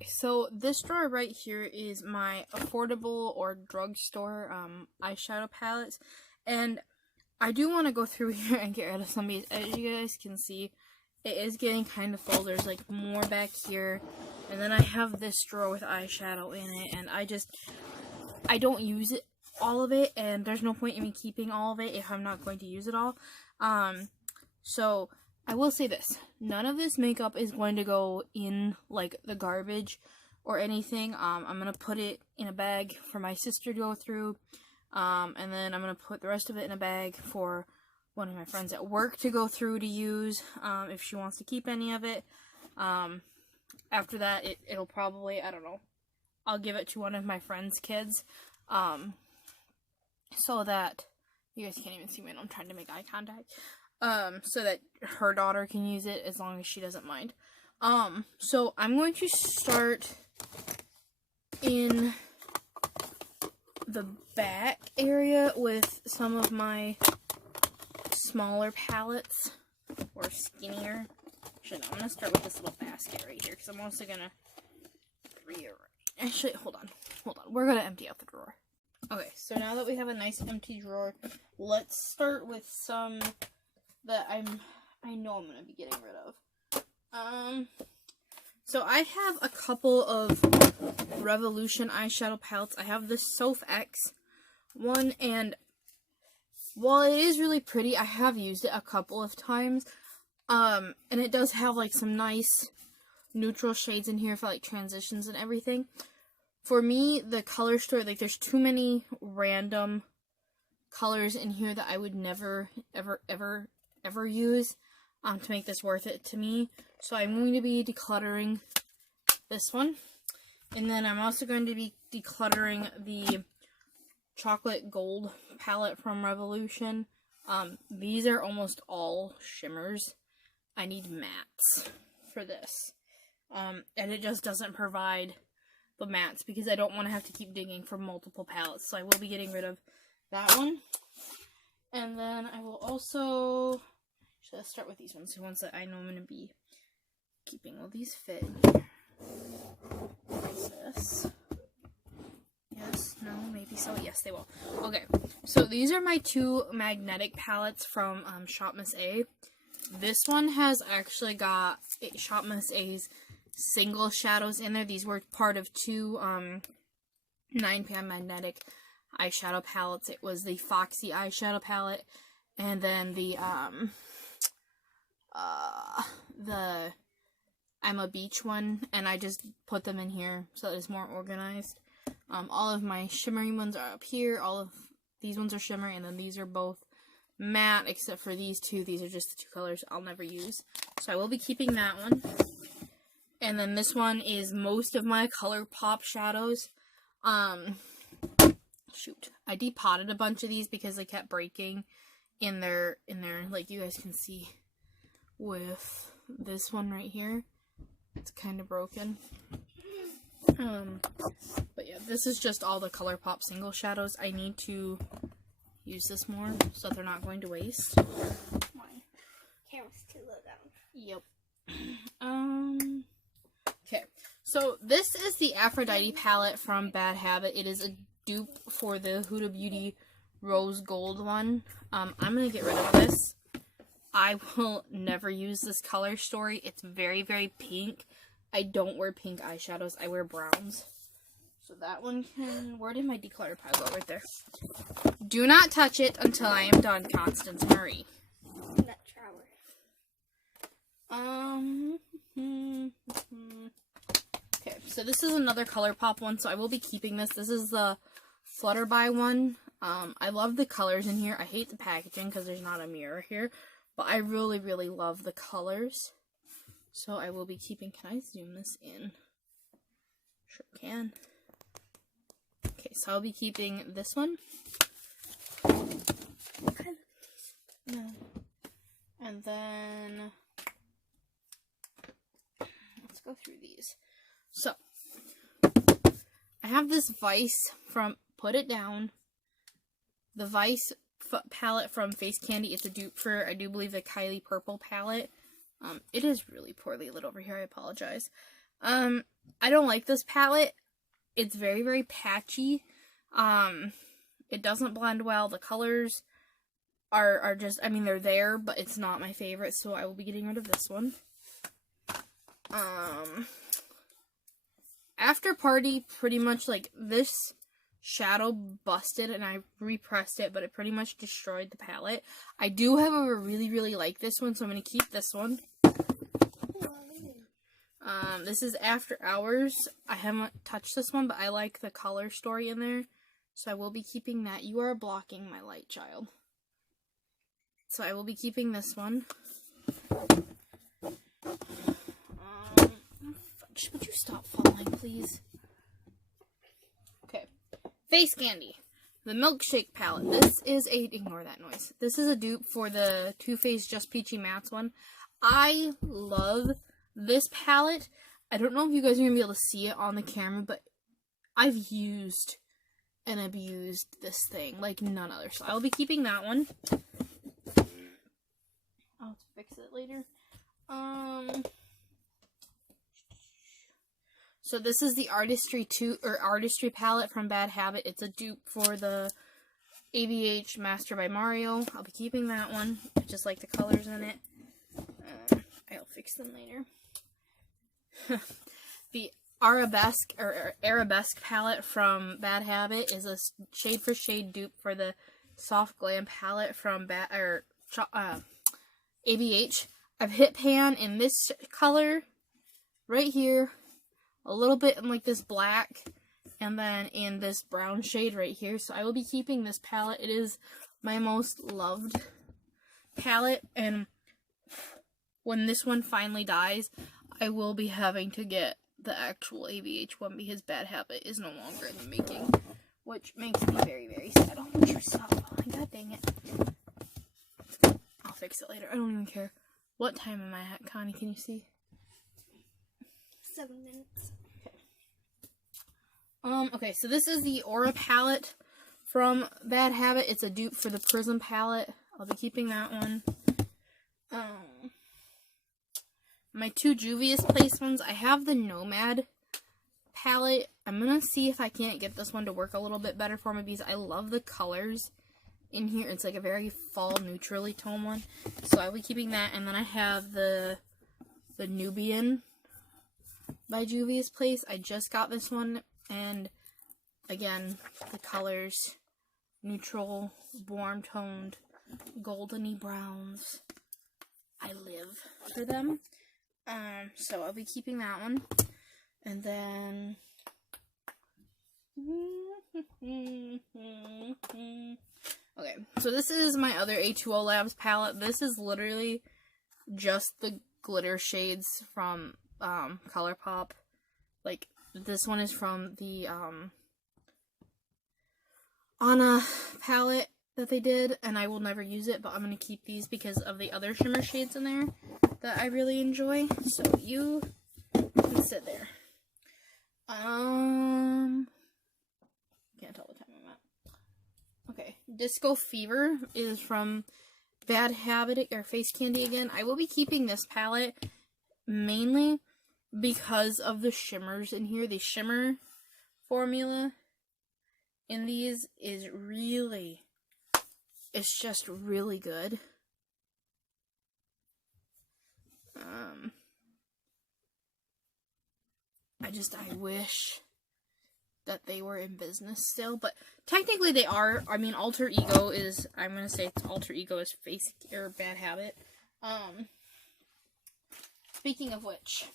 Okay, so this drawer right here is my affordable or drugstore eyeshadow palettes, and I do want to go through here and get rid of some of these. As you guys can see, it is getting kind of full. There's like more back here, and then I have this drawer with eyeshadow in it, and I don't use it, all of it, and there's no point in me keeping all of it if I'm not going to use it all. So I will say this, none of this makeup is going to go in like the garbage or anything. I'm going to put it in a bag for my sister to go through, and then I'm going to put the rest of it in a bag for one of my friends at work to go through to use, if she wants to keep any of it. After that, it'll probably, I don't know, I'll give it to one of my friend's kids, so that, you guys can't even see me, I'm trying to make eye contact, so that her daughter can use it as long as she doesn't mind. So I'm going to start in the back area with some of my smaller palettes, or skinnier. Actually, no, I'm going to start with this little basket right here, because I'm also going to rearrange. Actually, hold on. We're going to empty out the drawer. Okay, so now that we have a nice empty drawer, let's start with some that I know I'm going to be getting rid of. So I have a couple of Revolution eyeshadow palettes. I have this Soph X one, and while it is really pretty, I have used it a couple of times. And it does have like some nice neutral shades in here for like transitions and everything. For me, the color story, like there's too many random colors in here that I would never, ever use to make this worth it to me. So I'm going to be decluttering this one. And then I'm also going to be decluttering the chocolate gold palette from Revolution. These are almost all shimmers. I need mattes for this. And it just doesn't provide the mattes because I don't want to have to keep digging for multiple palettes. So I will be getting rid of that one. And then I will also, let's start with these ones, the ones that I know I'm going to be keeping. Will these fit? What's this? Yes, no, maybe so. Yes, they will. Okay, so these are my two magnetic palettes from Shop Miss A. This one has actually got Shop Miss A's single shadows in there. These were part of two 9pan magnetic eyeshadow palettes. It was the Foxy eyeshadow palette, and then the I'm a Beach one, and I just put them in here so that it's more organized. All of my shimmery ones are up here. All of these ones are shimmery, and then these are both matte, except for these two. These are just the two colors I'll never use. So I will be keeping that one. And then this one is most of my ColourPop shadows. Shoot. I depotted a bunch of these because they kept breaking in their, like you guys can see with this one right here. It's kind of broken. But yeah, this is just all the ColourPop single shadows. I need to use this more so that they're not going to waste. My camera's too low down. Yep. Okay, so this is the Aphrodite palette from Bad Habit. It is a dupe for the Huda Beauty Rose Gold one. I'm going to get rid of this. I will never use this color story. It's very, very pink. I don't wear pink eyeshadows. I wear browns. So that one can... Where did my declutter pile go? Right there. Do not touch it until I am done, Constance Marie. That shower. Okay, so this is another ColourPop one, so I will be keeping this. This is the Flutterby one. I love the colors in here. I hate the packaging because there's not a mirror here, but I really, really love the colors. So I will be keeping, can I zoom this in? Sure can. Okay, so I'll be keeping this one. No. And then, let's go through these. So, I have this Vice from Put It Down. The Vice palette from Face Candy. It's a dupe for, I do believe, the Kylie Purple palette. It is really poorly lit over here. I apologize. I don't like this palette. It's very, very patchy. It doesn't blend well. The colors are just, I mean, they're there, but it's not my favorite, so I will be getting rid of this one. After Party, pretty much, like, this shadow busted, and I repressed it, but it pretty much destroyed the palette. I do, however, really, really like this one, so I'm going to keep this one. This is After Hours. I haven't touched this one, but I like the color story in there, so I will be keeping that. You are blocking my light, child. So I will be keeping this one. Would you stop falling, please? Okay. Face Candy. The Milkshake palette. This is a... Ignore that noise. This is a dupe for the Too Faced Just Peachy Mattes one. I love this palette. I don't know if you guys are going to be able to see it on the camera, but I've used and abused this thing like none other. So I'll be keeping that one. I'll fix it later. So this is the Artistry palette from Bad Habit. It's a dupe for the ABH Master by Mario. I'll be keeping that one. I just like the colors in it. I'll fix them later. The Arabesque palette from Bad Habit is a shade for shade dupe for the Soft Glam palette from ABH. I've hit pan in this color right here, a little bit in like this black, and then in this brown shade right here. So I will be keeping this palette. It is my most loved palette, and when this one finally dies, I will be having to get the actual ABH one because Bad Habit is no longer in the making, which makes me very, very sad. Oh, would you stop falling? God dang it. I'll fix it later. I don't even care. What time am I at, Connie? Can you see? 7 minutes. Okay. Okay, so this is the Aura palette from Bad Habit. It's a dupe for the Prism palette. I'll be keeping that one. My two Juvia's Place ones, I have the Nomad palette. I'm going to see if I can't get this one to work a little bit better for me because I love the colors in here. It's like a very fall neutrally tone one. So I'll be keeping that. And then I have the Nubian by Juvia's Place. I just got this one. And again, the colors, neutral, warm toned, goldeny browns. I live for them. So I'll be keeping that one. And then okay, so this is my other A2O Labs palette. This is literally just the glitter shades from ColourPop. Like, this one is from the Anna palette that they did, and I will never use it, but I'm going to keep these because of the other shimmer shades in there that I really enjoy. So you can sit there. Can't tell what time I'm at. Okay, Disco Fever is from Bad Habit, or Face Candy again. I will be keeping this palette mainly because of the shimmers in here. The shimmer formula in these is really, it's just really good. I wish that they were in business still, but technically they are. I mean, Alter Ego is, I'm gonna say Alter Ego is Face, or Bad Habit. Speaking of which,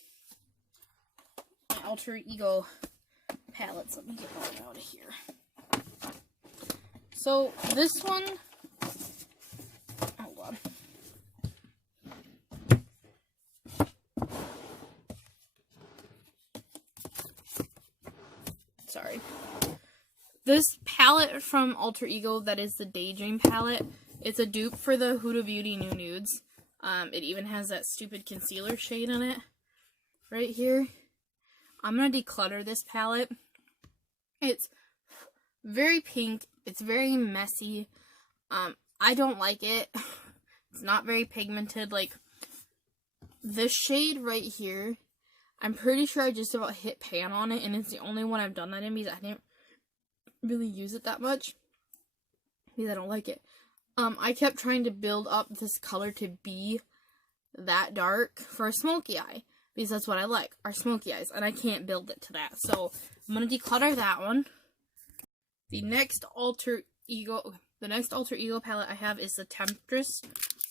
my Alter Ego palettes, let me get one out of here. So, this one, hold on. Sorry. This palette from Alter Ego, that is the Daydream palette, it's a dupe for the Huda Beauty New Nudes. It even has that stupid concealer shade in it, right here. I'm going to declutter this palette. It's very pink. It's very messy. I don't like it. It's not very pigmented. Like, this shade right here, I'm pretty sure I just about hit pan on it, and it's the only one I've done that in because I didn't really use it that much because I don't like it. I kept trying to build up this color to be that dark for a smoky eye because that's what I like, are smoky eyes, and I can't build it to that. So I'm going to declutter that one. The next alter ego palette I have is the Temptress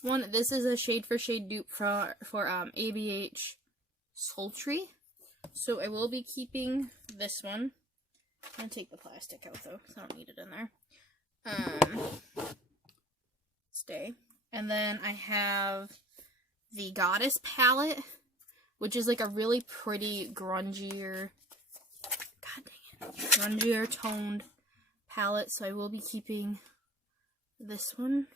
one. This is a shade for shade dupe for ABH Sultry. So I will be keeping this one. I'm going to take the plastic out though, because I don't need it in there. Stay. And then I have the Goddess palette, which is like a really pretty grungier, grungier toned palette. So I will be keeping this one.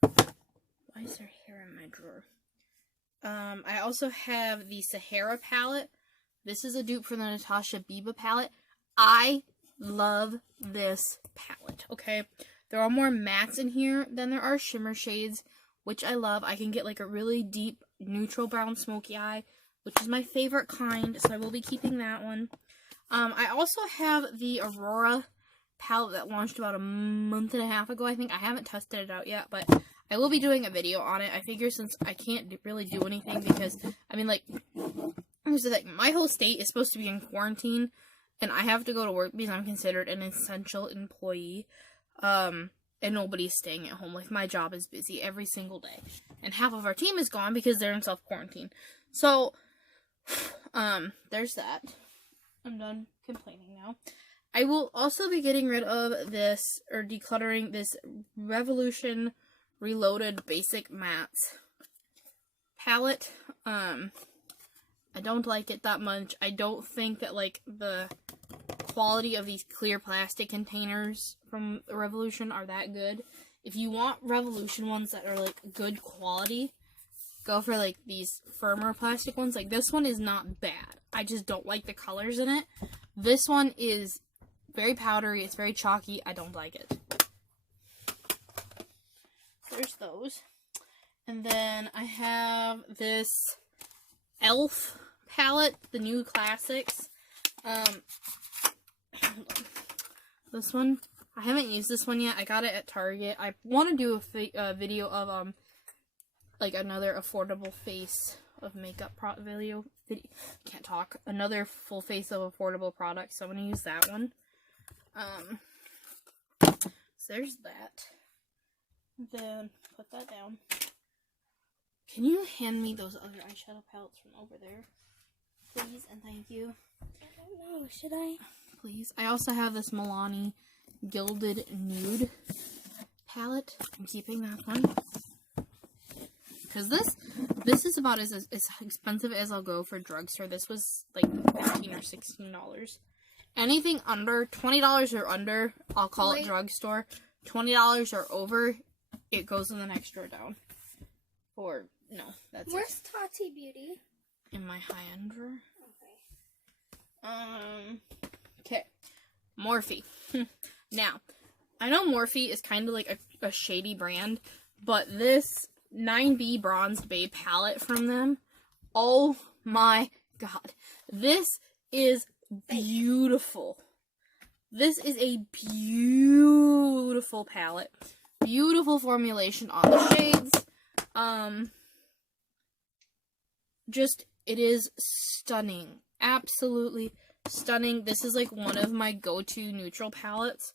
Why is there hair in my drawer? I also have the Sahara palette. This is a dupe for the Natasha Biba palette. I love this palette, okay? There are more mattes in here than there are shimmer shades, which I love. I can get like a really deep neutral brown smoky eye, which is my favorite kind, so I will be keeping that one. I also have the Aurora palette that launched about a month and a half ago, I think. I haven't tested it out yet, but I will be doing a video on it. I figure since I can't really do anything because, I mean, like, here's the thing. My whole state is supposed to be in quarantine, and I have to go to work because I'm considered an essential employee. And nobody's staying at home. Like, my job is busy every single day. And half of our team is gone because they're in self-quarantine. So, there's that. I'm done complaining now. I will also be getting rid of this, or decluttering this Revolution Reloaded Basic Mattes palette. I don't like it that much. I don't think that, like, the quality of these clear plastic containers from Revolution are that good. If you want Revolution ones that are, like, good quality, go for, like, these firmer plastic ones. Like, this one is not bad. I just don't like the colors in it. This one is very powdery. It's very chalky. I don't like it. There's those. And then I have this e.l.f. palette, the new classics. This one, I haven't used this one yet. I got it at Target. I want to do a video of like another affordable face of makeup video. Can't talk. Another full face of affordable products. So I'm gonna use that one. So there's that. Then put that down. Can you hand me those other eyeshadow palettes from over there, please? And thank you. I don't know. Should I? Please. I also have this Milani Gilded Nude palette. I'm keeping that one. Because this is about as expensive as I'll go for drugstore. This was like $15 or $16. Anything under $20 or under, I'll call it drugstore. $20 or over, it goes in the next drawer down. Or no, that's it. Where's Tati Beauty? In my high-end drawer. Okay. Morphe. Now, I know Morphe is kind of like a shady brand, but this 9B Bronzed Babe palette from them, oh my god. This is beautiful. This is a beautiful palette. Beautiful formulation on the shades. Just, it is stunning. Absolutely stunning. This is like one of my go-to neutral palettes.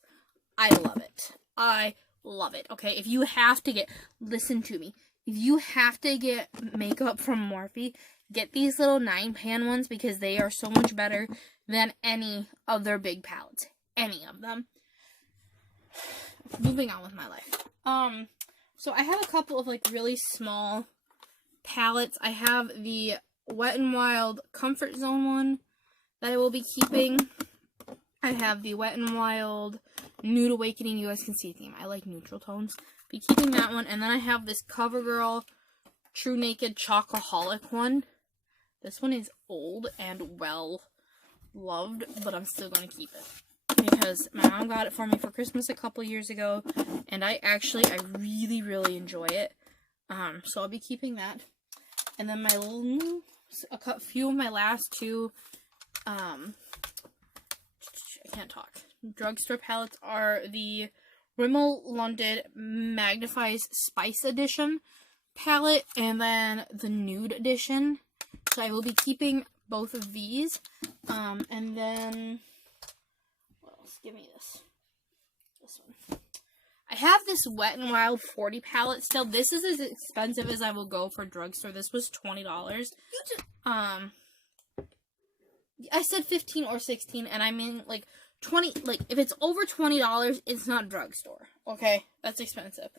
I love it. I love it. Okay, if you have to get, listen to me. If you have to get makeup from Morphe, get these little 9-pan ones because they are so much better than any of their big palettes. Any of them. Moving on with my life. So I have a couple of like really small palettes. I have the Wet n Wild Comfort Zone one that I will be keeping. I have the Wet n Wild Nude Awakening. You guys can see the theme. I like neutral tones. Be keeping that one. And then I have this CoverGirl True Naked Chocoholic one. This one is old and well loved, but I'm still going to keep it. Because my mom got it for me for Christmas a couple years ago, and I really, really enjoy it. So I'll be keeping that. And then my little a few of my last two, I can't talk, drugstore palettes are the Rimmel London Magnifies Spice Edition palette and then the Nude Edition. So I will be keeping both of these. And then, what else? Give me this. This one. I have this Wet n Wild 40 palette still. This is as expensive as I will go for drugstore. This was $20. I said 15 or 16, and I mean, like, 20, like, if it's over $20, it's not drugstore, okay? That's expensive.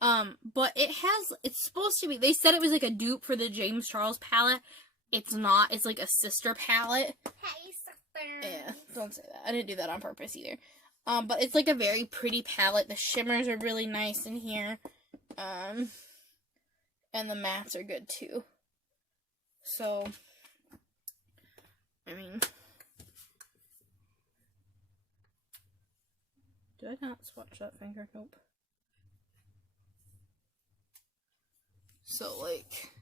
But it's supposed to be, they said it was, like, a dupe for the James Charles palette. It's not. It's, like, a sister palette. Hey, sister. Yeah, don't say that. I didn't do that on purpose, either. But it's, like, a very pretty palette. The shimmers are really nice in here. And the mattes are good, too. So, I mean, did I not swatch that finger? Nope. So, like,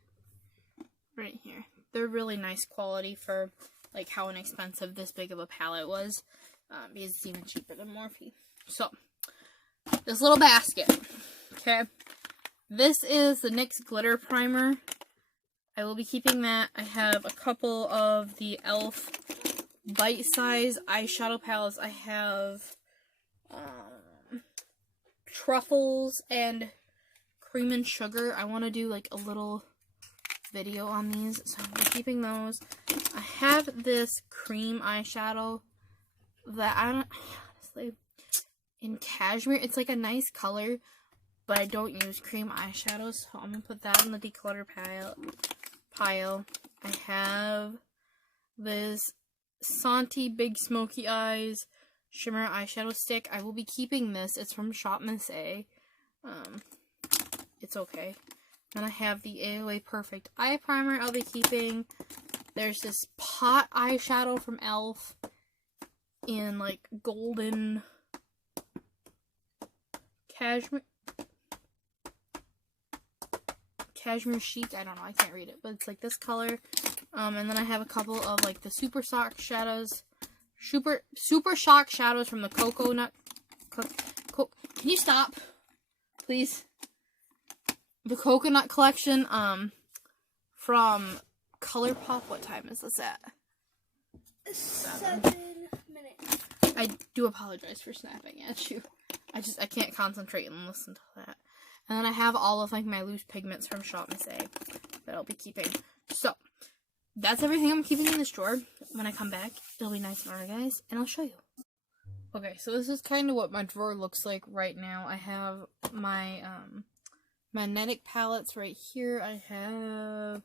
right here. They're really nice quality for, like, how inexpensive this big of a palette was. Because it's even cheaper than Morphe. So, this little basket. Okay. This is the NYX Glitter Primer. I will be keeping that. I have a couple of the e.l.f. bite-size eyeshadow palettes. I have Truffles and Cream and Sugar. I want to do like a little video on these, so I'm keeping those. I have this cream eyeshadow that I don't, honestly, in cashmere. It's like a nice color, but I don't use cream eyeshadows, so I'm going to put that in the declutter pile. I have this Santi Big Smoky Eyes Shimmer Eyeshadow Stick. I will be keeping this. It's from Shop Miss A. It's okay. Then I have the AOA Perfect Eye Primer I'll be keeping. There's this pot eyeshadow from e.l.f. in, like, golden cashmere chic. I don't know, I can't read it, but it's like this color. And then I have a couple of like the Super Shock shadows, Super Shock shadows from the Coconut. Can you stop, please? The Coconut collection. From ColourPop. What time is this at? 7 minutes. I do apologize for snapping at you. I can't concentrate and listen to that. And then I have all of, like, my loose pigments from Shop Miss A that I'll be keeping. So, that's everything I'm keeping in this drawer. When I come back, it'll be nice and organized, and I'll show you. Okay, so this is kind of what my drawer looks like right now. I have my, magnetic palettes right here. I have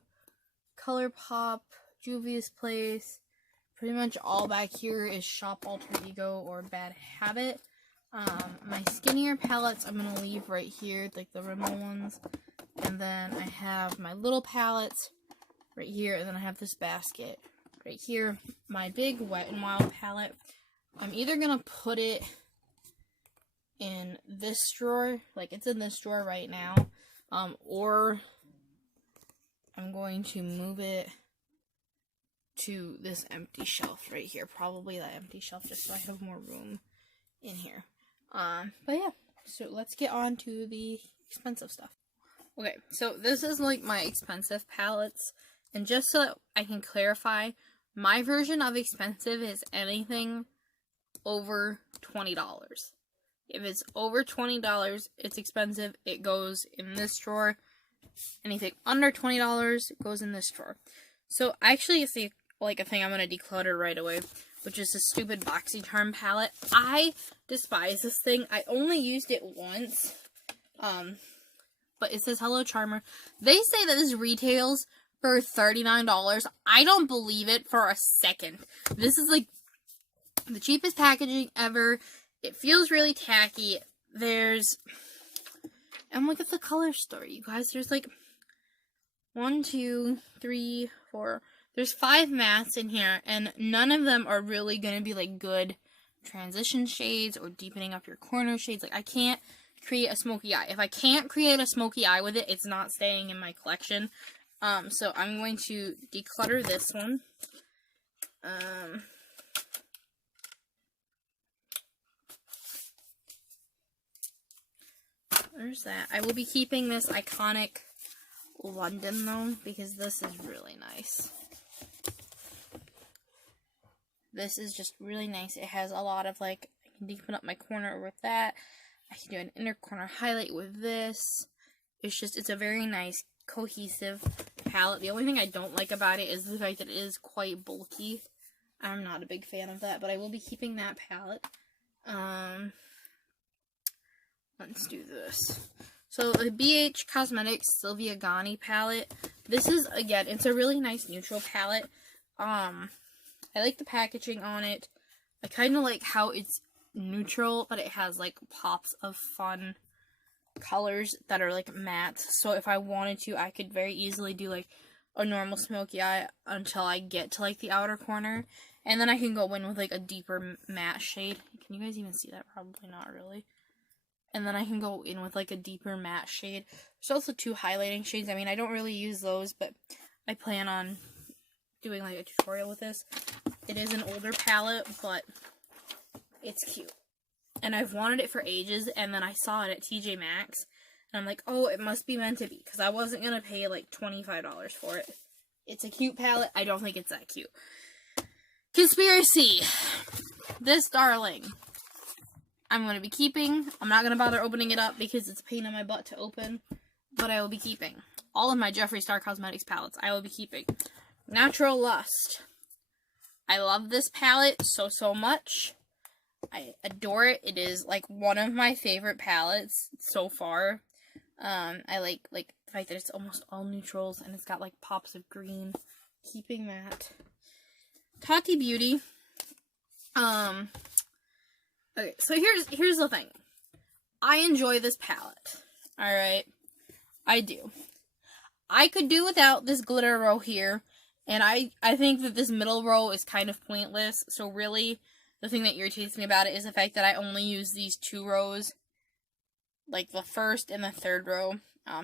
ColourPop, Juvia's Place. Pretty much all back here is Shop Alter Ego or Bad Habit. My skinnier palettes I'm going to leave right here, like the Rimmel ones. And then I have my little palettes right here, and then I have this basket right here. My big Wet n Wild palette, I'm either going to put it in this drawer, like it's in this drawer right now, or I'm going to move it to this empty shelf right here. Probably that empty shelf, just so I have more room in here. But yeah, so let's get on to the expensive stuff. Okay, so this is like my expensive palettes, and just so that I can clarify, my version of expensive is anything over $20. If it's over $20, it's expensive. It goes in this drawer. Anything under $20 goes in this drawer. So actually, it's like a thing I'm going to declutter right away, which is a stupid BoxyCharm palette. I despise this thing. I only used it once. But it says Hello Charmer. They say that this retails for $39. I don't believe it for a second. This is like the cheapest packaging ever. It feels really tacky. And look at the color story, you guys. There's like 1, 2, 3, 4. There's 5 mattes in here, and none of them are really going to be like good transition shades or deepening up your corner shades. Like, I can't create a smoky eye. If I can't create a smoky eye with it, it's not staying in my collection. So I'm going to declutter this one. There's that. I will be keeping this iconic London, though, because this is really nice. This is just really nice. It has a lot of, like, I can deepen up my corner with that. I can do an inner corner highlight with this. It's a very nice, cohesive palette. The only thing I don't like about it is the fact that it is quite bulky. I'm not a big fan of that, but I will be keeping that palette. Let's do this. So, the BH Cosmetics Sylvia Gani palette. This is, again, it's a really nice neutral palette. I like the packaging on it. I kind of like how it's neutral, but it has, like, pops of fun colors that are, like, matte. So, if I wanted to, I could very easily do, like, a normal smoky eye until I get to, like, the outer corner. And then I can go in with, like, a deeper matte shade. Can you guys even see that? Probably not really. And then I can go in with, like, a deeper matte shade. There's also 2 highlighting shades. I mean, I don't really use those, but I plan on doing, like, a tutorial with this. It is an older palette, but it's cute. And I've wanted it for ages, and then I saw it at TJ Maxx. And I'm like, oh, it must be meant to be, because I wasn't going to pay, like, $25 for it. It's a cute palette. I don't think it's that cute. Conspiracy. This darling, I'm going to be keeping. I'm not going to bother opening it up because it's a pain in my butt to open. But I will be keeping. All of my Jeffree Star Cosmetics palettes, I will be keeping. Natural Lust. I love this palette so much. I adore it. It is, like, one of my favorite palettes so far. I like the fact that it's almost all neutrals and it's got, like, pops of green. Keeping that. Tati Beauty. Okay, so here's the thing. I enjoy this palette. Alright? I do. I could do without this glitter row here, and I think that this middle row is kind of pointless, so really, the thing that irritates me about it is the fact that I only use these 2 rows, like the first and the third row,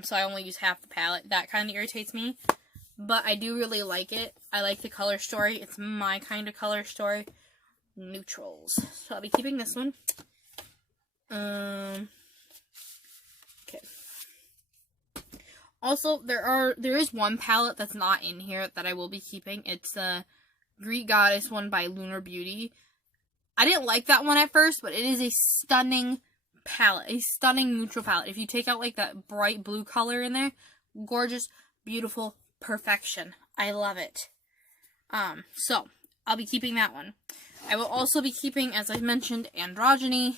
so I only use half the palette. That kind of irritates me, but I do really like it. I like the color story. It's my kind of color story. Neutrals. So I'll be keeping this one. Okay. Also, there is one palette that's not in here that I will be keeping. It's the Greek Goddess one by Lunar Beauty. I didn't like that one at first, but it is a stunning palette. A stunning neutral palette. If you take out, like, that bright blue color in there, gorgeous, beautiful, perfection. I love it. So, I'll be keeping that one. I will also be keeping, as I mentioned, Androgyny.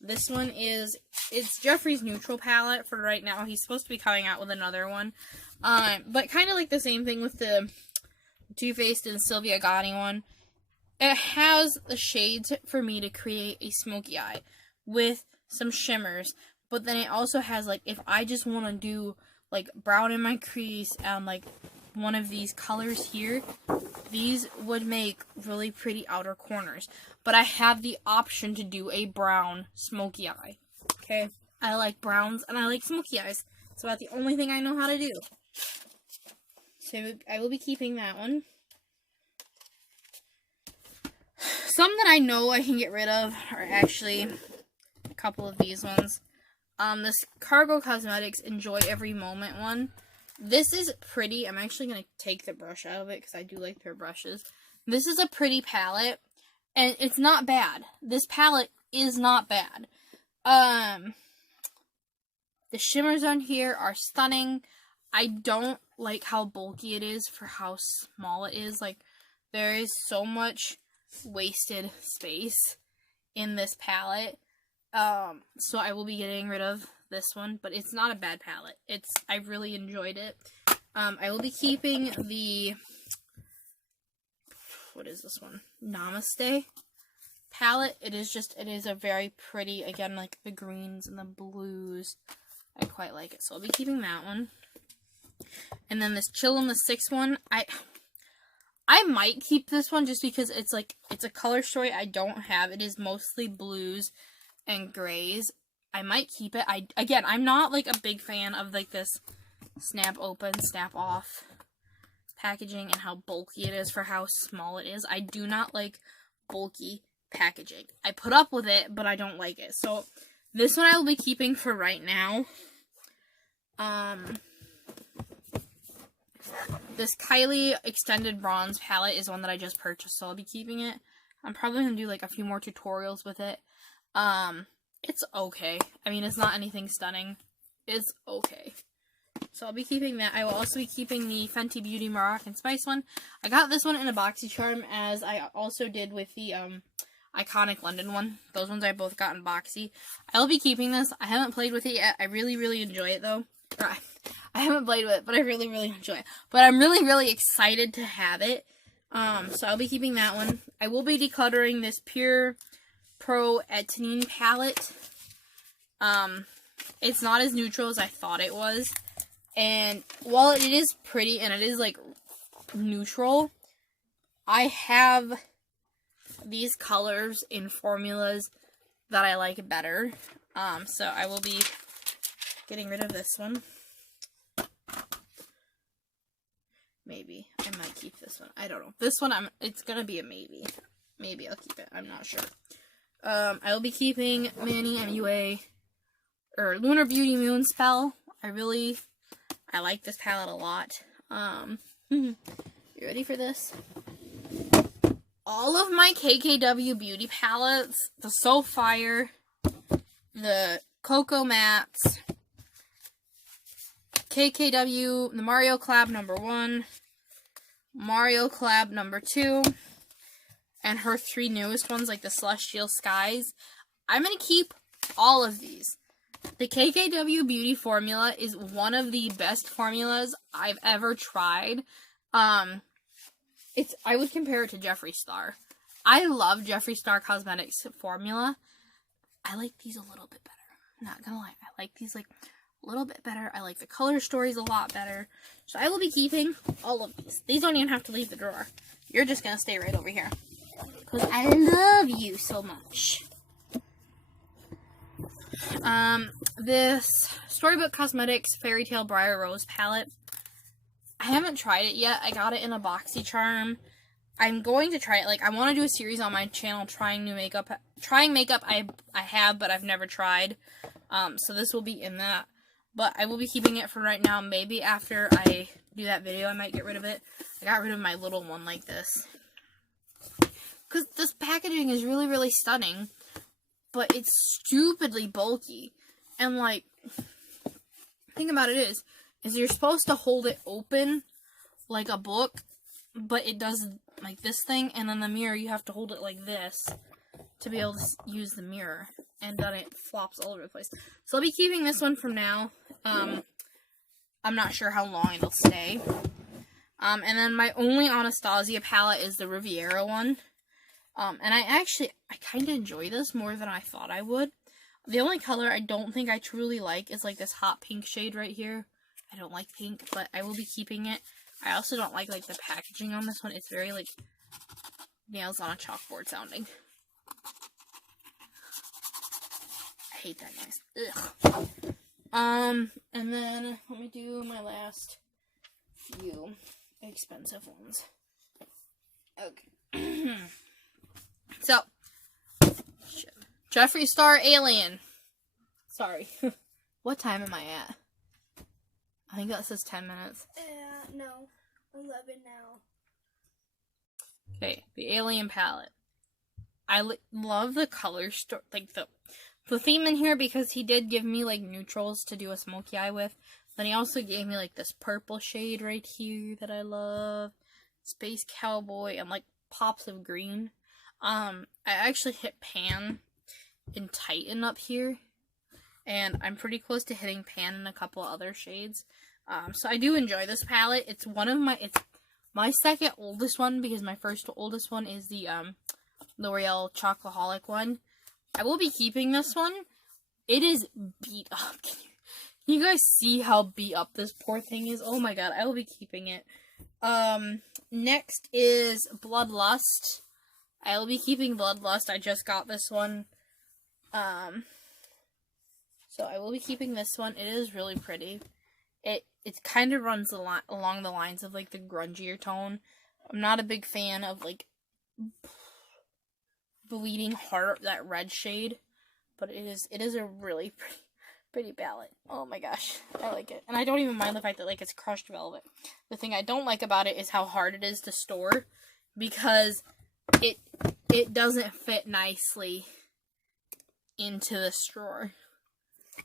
This one it's Jeffree's neutral palette for right now. He's supposed to be coming out with another one. But kind of like the same thing with the Too Faced and Sylvia Gani one. It has the shades for me to create a smoky eye with some shimmers. But then it also has, like, if I just want to do, like, brown in my crease and, like, one of these colors here, these would make really pretty outer corners. But I have the option to do a brown smoky eye. Okay? I like browns and I like smoky eyes. It's about the only thing I know how to do. So I will be keeping that one. Some that I know I can get rid of are actually a couple of these ones. This Cargo Cosmetics Enjoy Every Moment one. This is pretty. I'm actually going to take the brush out of it because I do like their brushes. This is a pretty palette, and it's not bad. This palette is not bad. The shimmers on here are stunning. I don't like how bulky it is for how small it is. Like, there is so much wasted space in this palette. So I will be getting rid of this one, but it's not a bad palette. I really enjoyed it. I will be keeping the, what is this one? Namaste palette. It is a very pretty, again, like the greens and the blues. I quite like it. So I'll be keeping that one. And then this Chill in the 6 one, I might keep this one just because it's a color story I don't have. It is mostly blues and grays. I might keep it. I'm not, like, a big fan of, like, this snap open, snap off packaging and how bulky it is for how small it is. I do not like bulky packaging. I put up with it, but I don't like it. So this one I will be keeping for right now. This Kylie Extended Bronze palette is one that I just purchased, so I'll be keeping it. I'm probably going to do like a few more tutorials with it. It's okay. I mean, it's not anything stunning. It's okay. So I'll be keeping that. I will also be keeping the Fenty Beauty Moroccan Spice one. I got this one in a BoxyCharm, as I also did with the Iconic London one. Those ones I both got in Boxy. I will be keeping this. I haven't played with it yet. I really, really enjoy it, though. I haven't played with it, but I really, really enjoy it. But I'm really, really excited to have it. So I'll be keeping that one. I will be decluttering this Pure Pro Eternine palette. It's not as neutral as I thought it was. And while it is pretty and it is like neutral, I have these colors in formulas that I like better. So I will be getting rid of this one. Maybe. I might keep this one. I don't know. This one, it's gonna be a maybe. Maybe I'll keep it. I'm not sure. I will be keeping Manny MUA, or Lunar Beauty Moon Spell. I like this palette a lot. You ready for this? All of my KKW beauty palettes, the So Fire, the Cocoa Mattes, KKW, the Mario Collab #1, Mario Collab #2, and her 3 newest ones, like the Celestial Skies. I'm going to keep all of these. The KKW Beauty formula is one of the best formulas I've ever tried. I would compare it to Jeffree Star. I love Jeffree Star Cosmetics formula. I like these a little bit better. I'm not gonna lie. I like these like a little bit better. I like the color stories a lot better. So I will be keeping all of these. These don't even have to leave the drawer. You're just gonna stay right over here. Because I love you so much. This Storybook Cosmetics Fairy Tale Briar Rose palette. I haven't tried it yet. I got it in a BoxyCharm. I'm going to try it. Like, I want to do a series on my channel trying new makeup. Trying makeup I have, but I've never tried. So this will be in that. But I will be keeping it for right now. Maybe after I do that video, I might get rid of it. I got rid of my little one like this. Because this packaging is really, really stunning. But it's stupidly bulky. And, like, the thing about it is you're supposed to hold it open like a book, but it does like this thing, and then the mirror, you have to hold it like this to be able to use the mirror, and then it flops all over the place. So I'll be keeping this one from now. I'm not sure how long it'll stay. And then my only Anastasia palette is the Riviera one. And I kind of enjoy this more than I thought I would. The only color I don't think I truly like is like this hot pink shade right here. I don't like pink, but I will be keeping it. I also don't like the packaging on this one. It's very like nails on a chalkboard sounding. I hate that noise. Ugh. And then let me do my last few expensive ones. Okay. So, Jeffree Star Alien. Sorry. What time am I at? I think that says 10 minutes. No. 11 now. Okay, the Alien palette. I love the color like the theme in here, because he did give me like neutrals to do a smoky eye with. Then he also gave me like this purple shade right here that I love. Space Cowboy and like pops of green. I actually hit pan in Titan up here, and I'm pretty close to hitting pan in a couple other shades. So I do enjoy this palette. It's my second oldest one, because my first oldest one is the L'Oreal Chocoholic one. I will be keeping this one. It is beat up. Can you guys see how beat up this poor thing is? Oh my god, I will be keeping it. Next is Bloodlust. I will be keeping Bloodlust. I just got this one. So I will be keeping this one. It is really pretty. it kind of runs along the lines of like the grungier tone. I'm not a big fan of like bleeding heart, that red shade, but it is a really pretty palette. Oh my gosh, I like it. And I don't even mind the fact that like it's crushed velvet. The thing I don't like about it is how hard it is to store, because it doesn't fit nicely into this drawer.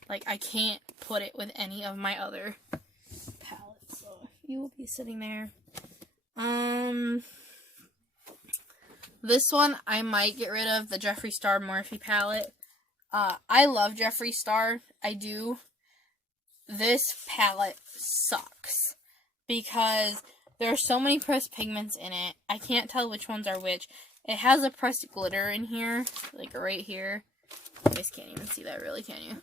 Like, I can't put it with any of my other palettes, so you will be sitting there. This one I might get rid of, the Jeffree Star Morphe palette. I love Jeffree Star, I do. This palette sucks because there are so many pressed pigments in it. I can't tell which ones are which. It has a pressed glitter in here, like right here. You guys can't even see that, really, can you?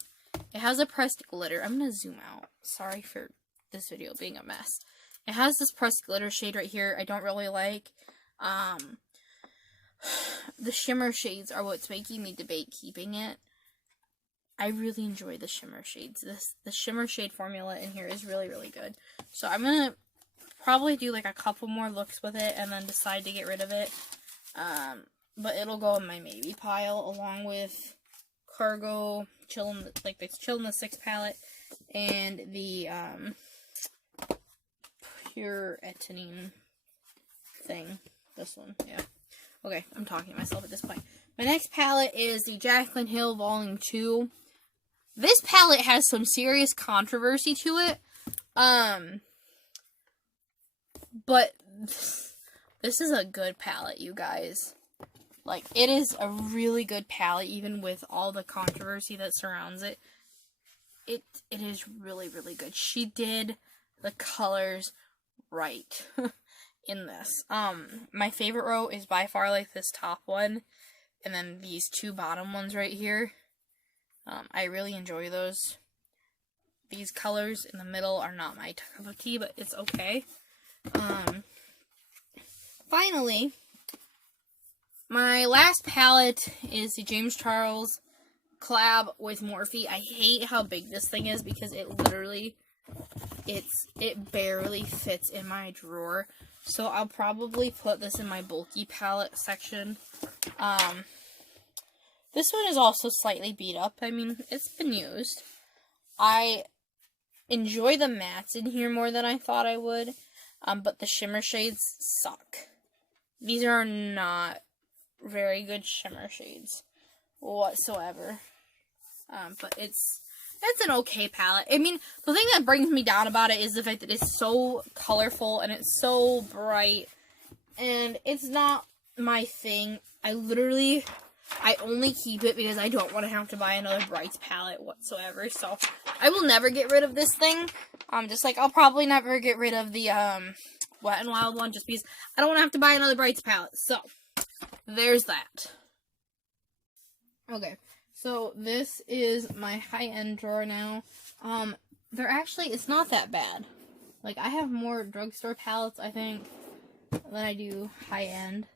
It has a pressed glitter. I'm going to zoom out. Sorry for this video being a mess. It has this pressed glitter shade right here I don't really like. The shimmer shades are what's making me debate keeping it. I really enjoy the shimmer shades. The shimmer shade formula in here is really, really good. So I'm going to probably do like a couple more looks with it and then decide to get rid of it. But it'll go in my maybe pile along with Cargo, Chill in the 6 palette, and the Pure Etanine thing. This one, yeah. Okay, I'm talking to myself at this point. My next palette is the Jaclyn Hill Volume 2. This palette has some serious controversy to it. But this is a good palette, you guys. Like, it is a really good palette, even with all the controversy that surrounds it. It is really, really good. She did the colors right in this. My favorite row is by far, like, this top one, and then these two bottom ones right here. I really enjoy those. These colors in the middle are not my cup of tea, but it's okay. Finally, my last palette is the James Charles collab with Morphe. I hate how big this thing is because it literally, it barely fits in my drawer. So I'll probably put this in my bulky palette section. This one is also slightly beat up. I mean, it's been used. I enjoy the mattes in here more than I thought I would. But the shimmer shades suck. These are not very good shimmer shades whatsoever. But it's an okay palette. I mean, the thing that brings me down about it is the fact that it's so colorful and it's so bright. And it's not my thing. I only keep it because I don't want to have to buy another Brights palette whatsoever. So, I will never get rid of this thing. Just like I'll probably never get rid of the Wet n Wild one just because I don't want to have to buy another Brights palette. So, there's that. Okay, so this is my high-end drawer now. It's not that bad. Like, I have more drugstore palettes, I think, than I do high-end.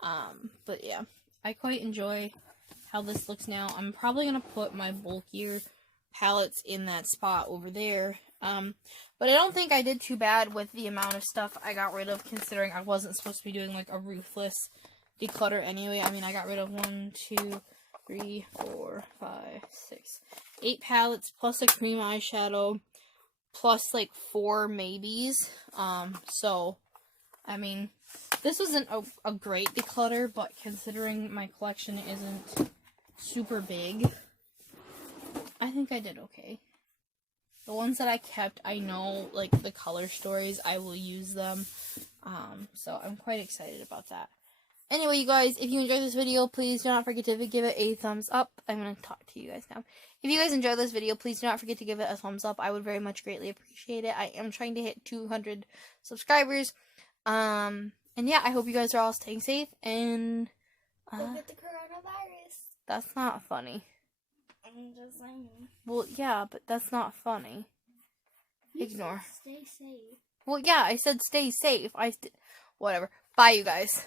But yeah, I quite enjoy how this looks now. I'm probably going to put my bulkier palettes in that spot over there. But I don't think I did too bad with the amount of stuff I got rid of, considering I wasn't supposed to be doing, like, a ruthless declutter anyway. I mean, I got rid of 1, 2, 3, 4, 5, 6, 8 palettes, plus a cream eyeshadow, plus, like, 4 maybes. So, I mean, this wasn't a great declutter, but considering my collection isn't super big, I think I did okay. The ones that I kept, I know, like, the color stories, I will use them. So I'm quite excited about that. Anyway, you guys, if you enjoyed this video, please do not forget to give it a thumbs up. I'm going to talk to you guys now. If you guys enjoyed this video, please do not forget to give it a thumbs up. I would very much greatly appreciate it. I am trying to hit 200 subscribers. And yeah, I hope you guys are all staying safe, and Don't get the coronavirus. That's not funny. I'm just saying. Well, yeah, but that's not funny. Ignore. Stay safe. Well, yeah, I said stay safe. Whatever. Bye, you guys.